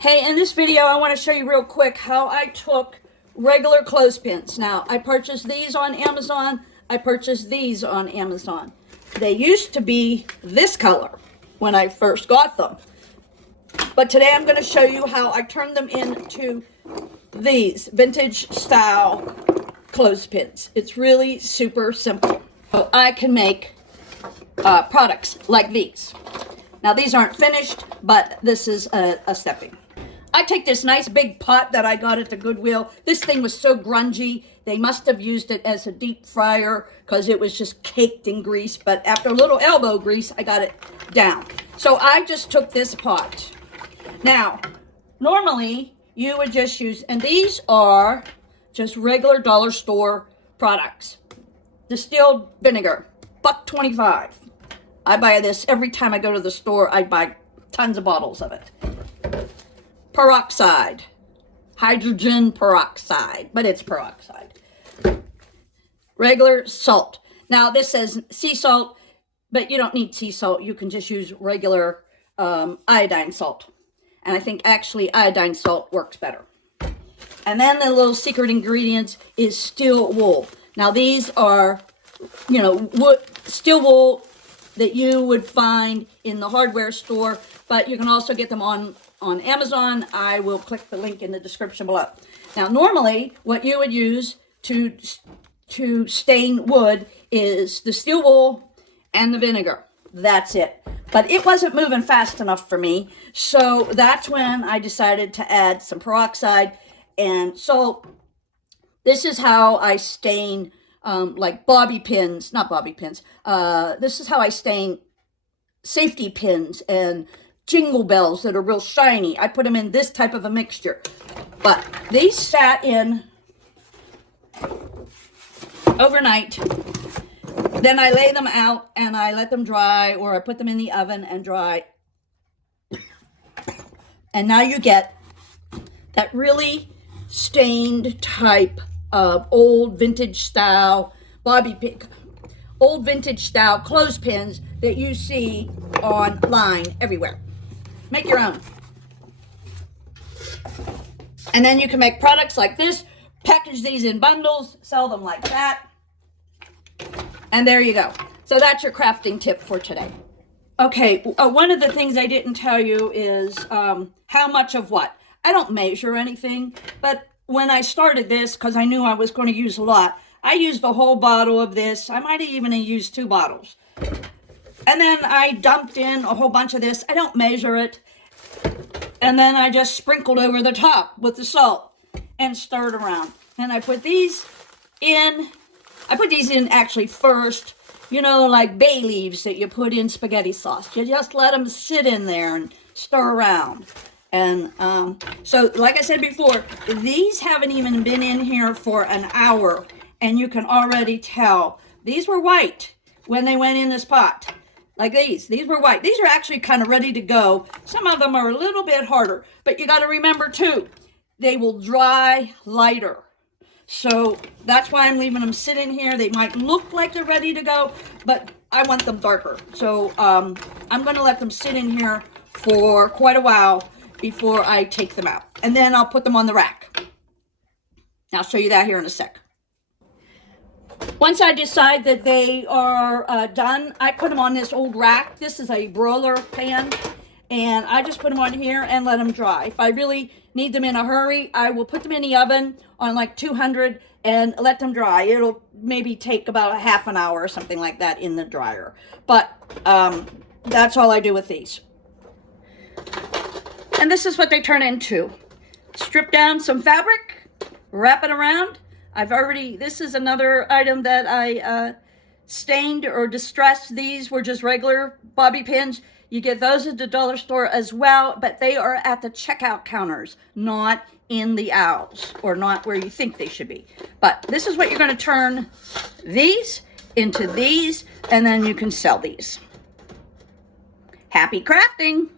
Hey, in this video, I want to show you real quick how I took regular clothespins. Now, I purchased these on Amazon. I purchased these on Amazon. They used to be this color when I first got them. But today I'm going to show you how I turned them into these vintage style clothespins. It's really super simple. So I can make products like these. Now, these aren't finished, but this is a stepping. I take this nice big pot that I got at the Goodwill. This thing was so grungy, they must have used it as a deep fryer because it was just caked in grease. But after a little elbow grease, I got it down. So I just took this pot. Now, normally you would just use, and these are just regular dollar store products. Distilled vinegar, $1.25. I buy this every time I go to the store. I buy tons of bottles of it. Peroxide, hydrogen peroxide, but it's peroxide. Regular salt. Now this says sea salt, but you don't need sea salt. You can just use regular iodine salt. And I think actually iodine salt works better. And then the little secret ingredients is steel wool. Now these are, steel wool that you would find in the hardware store, but you can also get them on Amazon. I will click the link in the description below. Now, normally what you would use to stain wood is the steel wool and the vinegar. That's it. But it wasn't moving fast enough for me, so that's when I decided to add some peroxide and salt. This is how I stain like bobby pins, not bobby pins. This is how I stain safety pins and jingle bells that are real shiny. I put them in this type of a mixture. But these sat in overnight. Then I lay them out and I let them dry, or I put them in the oven and dry. And now you get that really stained type of old vintage style old vintage style clothespins that you see online everywhere. Make your own. And then you can make products like this, package these in bundles, sell them like that. And there you go. So that's your crafting tip for today. Okay, one of the things I didn't tell you is how much of what. I don't measure anything, but when I started this, because I knew I was going to use a lot, I used the whole bottle of this. I might have even used 2 bottles. And then I dumped in a whole bunch of this. I don't measure it. And then I just sprinkled over the top with the salt and stirred around. And I put these in. I put these in actually first, like bay leaves that you put in spaghetti sauce. You just let them sit in there and stir around. And so, like I said before, these haven't even been in here for an hour, and you can already tell. These were white when they went in this pot. Like these were white. These are actually kind of ready to go. Some of them are a little bit harder, but you got to remember too, they will dry lighter. So that's why I'm leaving them sit in here. They might look like they're ready to go, but I want them darker. So I'm going to let them sit in here for quite a while before I take them out. And then I'll put them on the rack. I'll show you that here in a sec. Once I decide that they are done, I put them on this old rack. This is a broiler pan, and I just put them on here and let them dry. If I really need them in a hurry, I will put them in the oven on like 200 and let them dry. It'll maybe take about a half an hour or something like that in the dryer. But that's all I do with these. And this is what they turn into. Strip down some fabric, wrap it around. This is another item that I stained or distressed. These were just regular bobby pins. You get those at the dollar store as well, but they are at the checkout counters, not in the aisles, or not where you think they should be. But this is what you're going to turn these into these, and then you can sell these. Happy crafting!